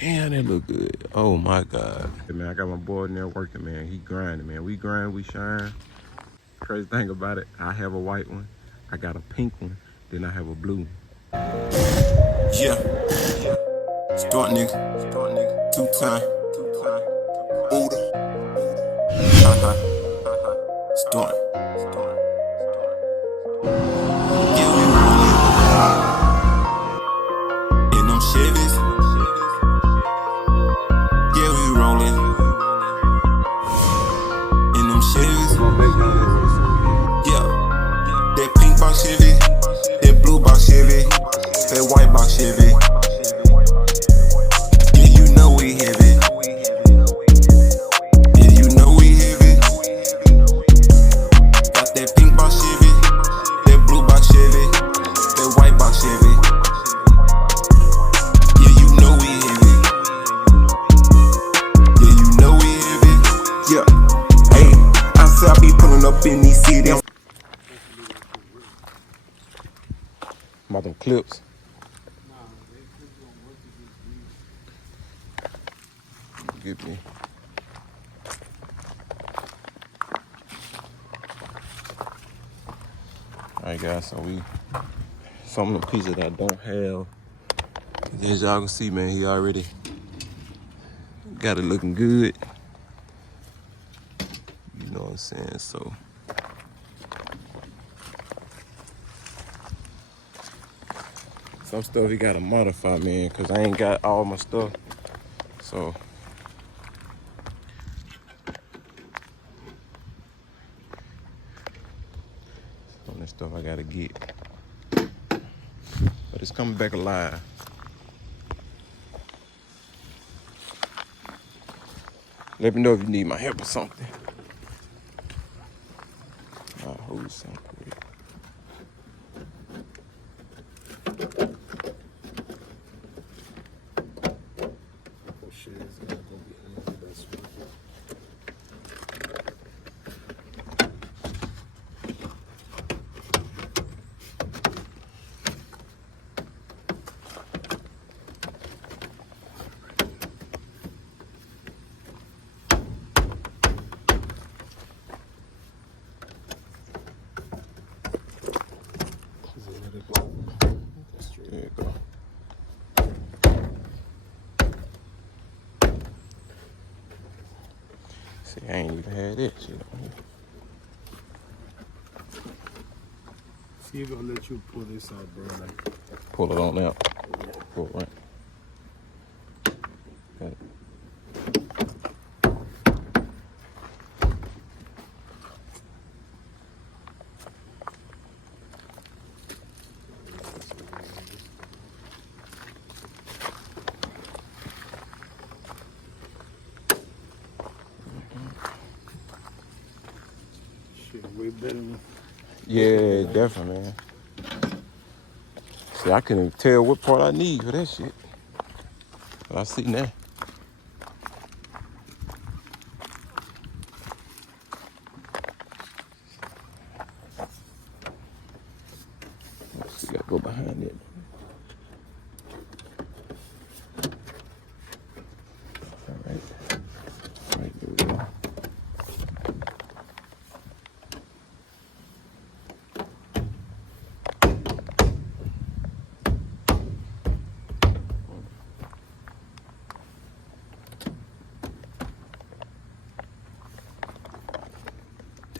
Damn, that look good. Oh my God. Hey, man, I got my boy in there working, man. He grinding, man. We grind, we shine. Crazy thing about it, I have a white one, I got a pink one, then I have a blue one. Yeah. Start nigga. 2 time. Older. Start. Yeah, we rollin' in them Chevys. Yeah, we rollin' in them Chevys. Yeah. That pink box Chevy, that blue box Chevy, that white box Chevy. Yeah, you know we heavy. Yeah, you know we heavy. Got that pink box Chevy, that blue box Chevy, that white box Chevy. Yeah, you know we heavy. Yeah, you know we heavy. Yeah. Hey, I said I be pulling up in these cities. About them clips. Get me. Alright guys, so some of the pieces that I don't have. As y'all can see, man, he already got it looking good. You know what I'm saying? So some stuff he gotta modify, man, cause I ain't got all my stuff. So some of this stuff I gotta get. But it's coming back alive. Let me know if you need my help or something. I'll hold something. There you go. See, I ain't even had that shit on here. See if I'll let you pull this out, bro. Like, Pull it on out. Pull it right. Got it. shit, way better than. Yeah, definitely, man. See, I couldn't tell what part I need for that shit. But I see now. Let's see, gotta go behind it. All right. All right, there we go.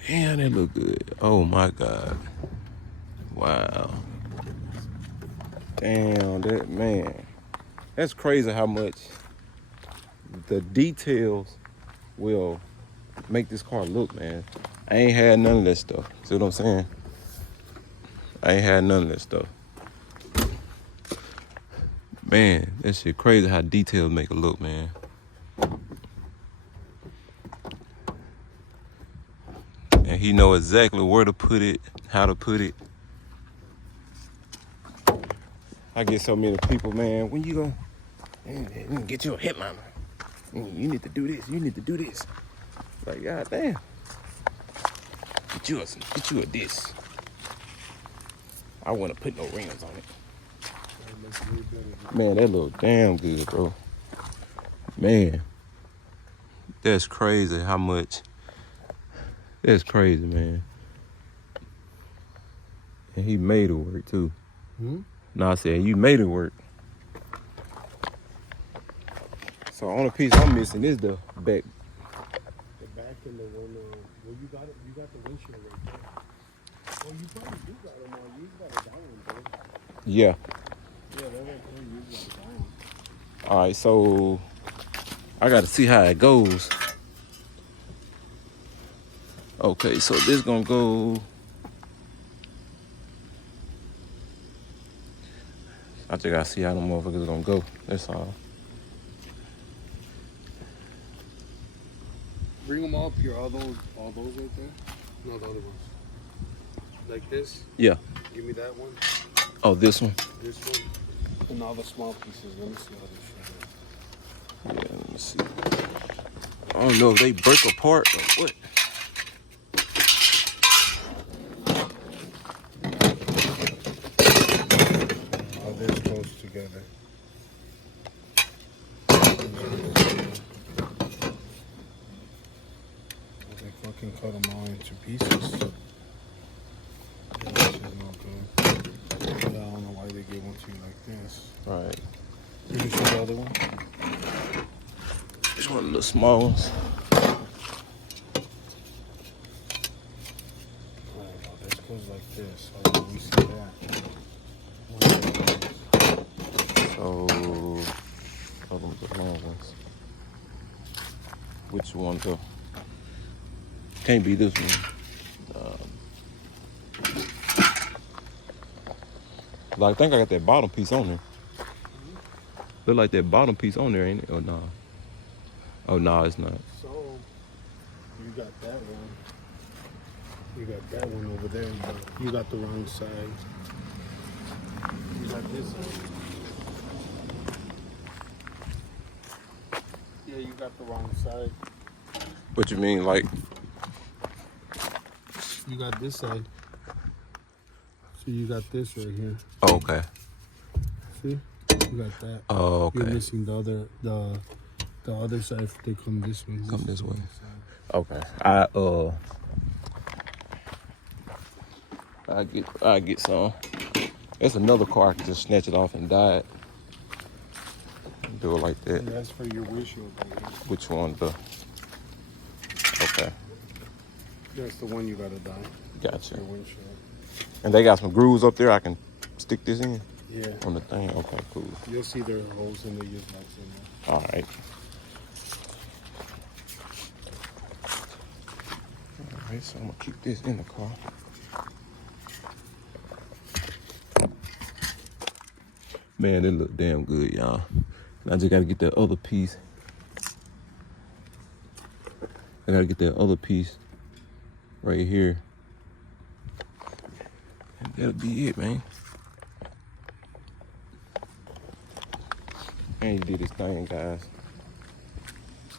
Damn, that look good. Oh my God. Wow. Damn, that, man. That's crazy how much the details will make this car look, man. I ain't had none of that stuff. See what I'm saying? I ain't had none of that stuff. Man, that shit crazy how details make it look, man. And he know exactly where to put it, how to put it. I get so many people, man, when you go, get you a hit mama. You need to do this, you need to do this. Like, God damn. Get you a this. I wouldn't put no rims on it. That looks way better. Man, that look damn good, bro. Man, that's crazy how much. That's crazy, man. And he made it work, too. No, I said, you made it work. So, the only piece I'm missing is the back. The back and the one, well, you got it. You got the windshield right there. Oh, you probably do got it now. You got it down, bro. Yeah. Yeah, that right there. You got it down. All right, so I got to see how it goes. Okay, so this gonna go. I just gotta see how them motherfuckers gonna go. That's all. Bring them up here. All those right there. No, the other ones. Like this. Yeah. Give me that one. Oh, this one. This one. And all the small pieces. Let me see how they show. Yeah, let me see. I don't know if they break apart or what. All this goes together. They fucking cut them all into pieces. Yeah, this is not good. I don't know why they gave one to you like this. Right. Did you see the other one? It's one of the small ones. Oh, this goes like this. Oh, we see that. So, those are the long ones. Which one though? Can't be this one. Like, I think I got that bottom piece on there. Look like that bottom piece on there, ain't it? Oh, no. Oh, no, it's not. So, you got that one. You got that one over there, but you got the wrong side. You got this side. Yeah, you got the wrong side. What you mean, like? You got this side. So you got this right here. Oh, okay. See? You got that. Oh, okay. You're missing the other side if they come this way. Come this way. Side. Okay. I get some. There's another car I can just snatch it off and dye it. Do it like that. And that's for your windshield. Which one? The. Okay. That's the one you gotta dye. Gotcha. Your windshield. And they got some grooves up there I can stick this in? Yeah. On the thing? Okay, cool. You'll see there are holes in the use box in there. All right. All right, so I'm gonna keep this in the car. Man, it look damn good, y'all. I just gotta get that other piece. I gotta get that other piece right here. And that'll be it, man. And you did this thing, guys.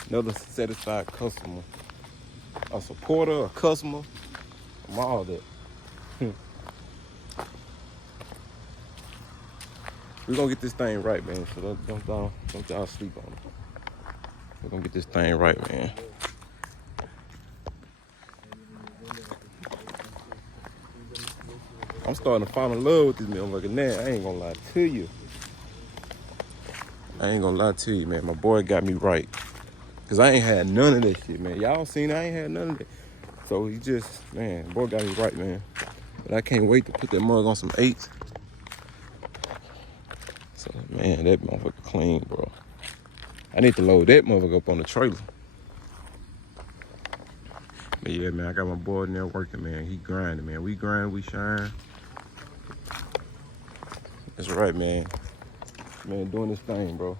Another satisfied customer. A supporter, a customer. I'm all that. We're gonna get this thing right, man. So don't y'all sleep on it. We're gonna get this thing right, man. I'm starting to fall in love with this motherfucker now. I ain't gonna lie to you. I ain't gonna lie to you, man. My boy got me right. Cause I ain't had none of that shit, man. Y'all seen I ain't had none of that. So he just, man, boy got me right, man. But I can't wait to put that mug on some 8s. So, man, that motherfucker clean, bro. I need to load that motherfucker up on the trailer. But yeah, man, I got my boy in there working, man. He grinding, man. We grind, we shine. That's right, man. Man, doing this thing, bro.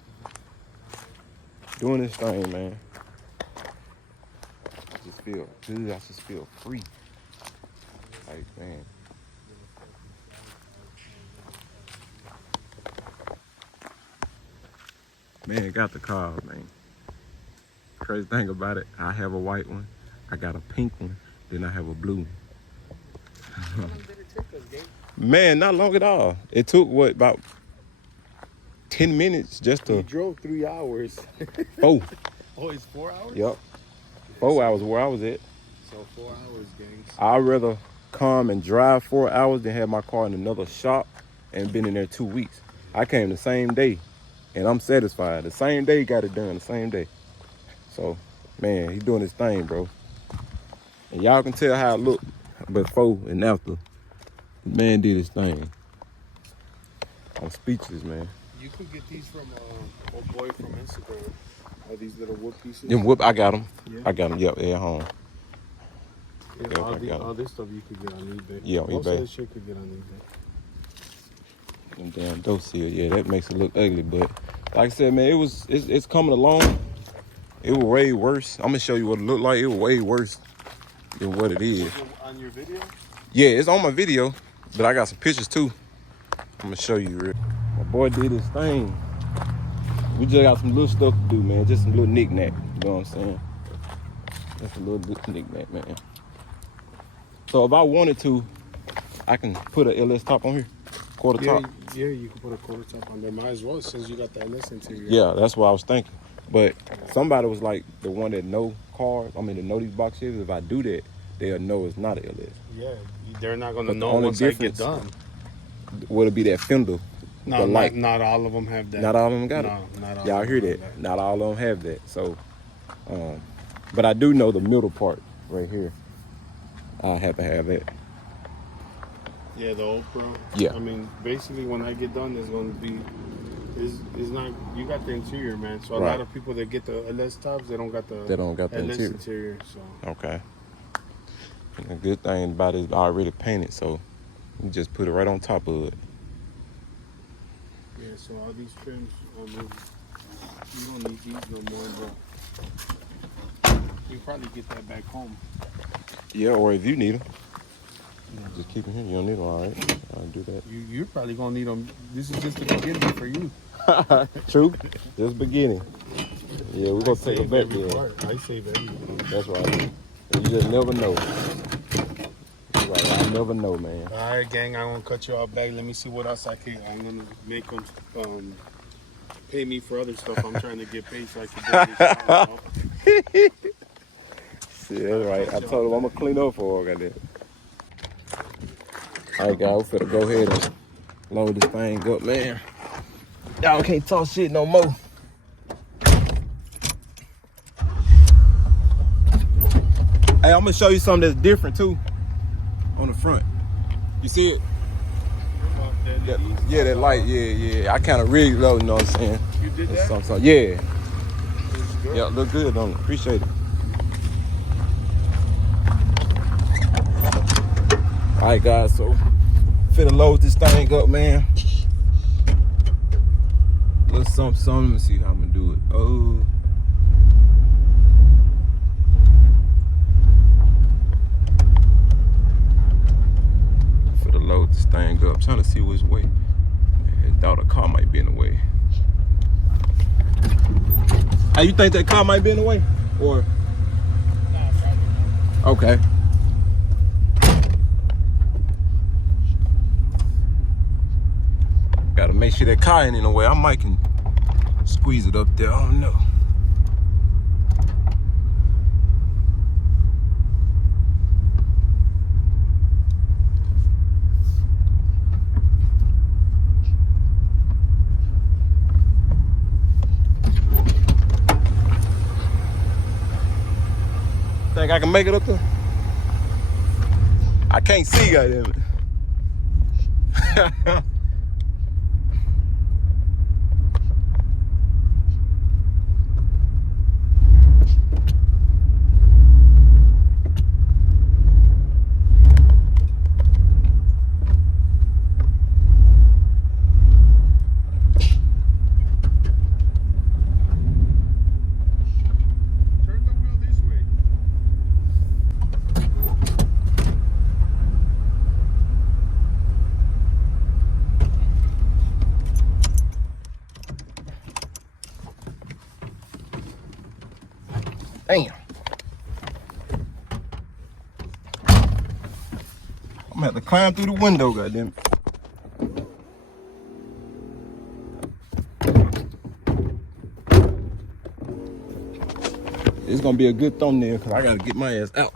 Doing this thing, man. I just feel good. I just feel free. Like, man. Man, got the car, man. Crazy thing about it, I have a white one. I got a pink one. Then I have a blue one. Man, not long at all. It took, what, about 10 minutes just You to drove 3 hours. 4. Oh, it's 4 hours? Yep. 4 hours where I was at. So 4 hours, gangs. I'd rather come and drive 4 hours than have my car in another shop and been in there 2 weeks. I came the same day and I'm satisfied. The same day, got it done the same day. So, man, he doing his thing, bro. And y'all can tell how it looked before and after. The man did his thing. I'm speechless, man. You could get these from old boy from Instagram. Are these little wood pieces? Them whoop, I got them. Yeah. I got them, yep, at home. Yeah, Yep, I got 'em. all this stuff you could get on eBay. Yeah, on Most eBay. of this shit could get on eBay. Them damn dope seal, yeah, that makes it look ugly. But like I said, man, it's coming along. It was way worse. I'm gonna show you what it looked like. It was way worse than what it is. Was it on your video? Yeah, it's on my video, but I got some pictures too. I'm gonna show you real. My boy did his thing. We just got some little stuff to do, man. Just some little knick-knack, you know what I'm saying? Just a little knick-knack, man. So if I wanted to, I can put a LS top on here, quarter top. Yeah, you can put a quarter top on there. Might as well, since you got the LS interior. Yeah, that's what I was thinking. But somebody was like, the one that know cars, that know these box Chevys, if I do that, they'll know it's not a LS. Yeah, they're not gonna But the know only once I get difference- done. Would it be that fender? No, the light. not all of them have that. Not all of them got No, it. not all. Y'all of hear them that? have Not all of them have that. So, but I do know the middle part right here. I have to have that. Yeah, the old Pro. Yeah. I mean, basically, when I get done, there's going to be, is not. You got the interior, man. So a Right. lot of people that get the LS tops, they don't got the. They don't got the LS interior. So Okay. And the good thing about it is already painted, so you just put it right on top of it. yeah, so all these trims, you don't need these no more, bro. You probably get that back home. Yeah, or if you need them, just keep them here. You don't need them, all right? I'll do that. You're probably gonna need them. This is just the beginning for you. True. Just beginning. Yeah, we're gonna take a Save bet every there. part. I save everything. That's right. You just never know. That's right. I never know, man. All right, gang. I'm gonna cut you off back. Let me see what else I can. I'm gonna make them pay me for other stuff. I'm trying to get paid so I can do this. Out, you know? See, that's right. I told him I'm gonna clean up for her. Goddamn. All right, guys, we're finna go ahead and load this thing up, man. Y'all can't talk shit no more. Hey, I'm gonna show you something that's different too on the front. You see it? Yeah, that light. Yeah. I kind of rigged low, you know what I'm saying? You did that? Something. Yeah. Looks good. Yeah, look good, don't it? Appreciate it. All right, guys, so finna load this thing up, man. Little something. Let me see how I'm gonna do it. Oh. Finna load this thing up. Trying to see which way. I thought a car might be in the way. Hey, you think that car might be in the way? Or? Nah, probably not. Okay. Gotta make sure that car ain't in the way. I might can squeeze it up there. I don't know. Think I can make it up there? I can't see, goddamn it. Turn the wheel this way. Damn. I'm gonna have to climb through the window, goddamn it. It's gonna be a good thumbnail because I gotta get my ass out.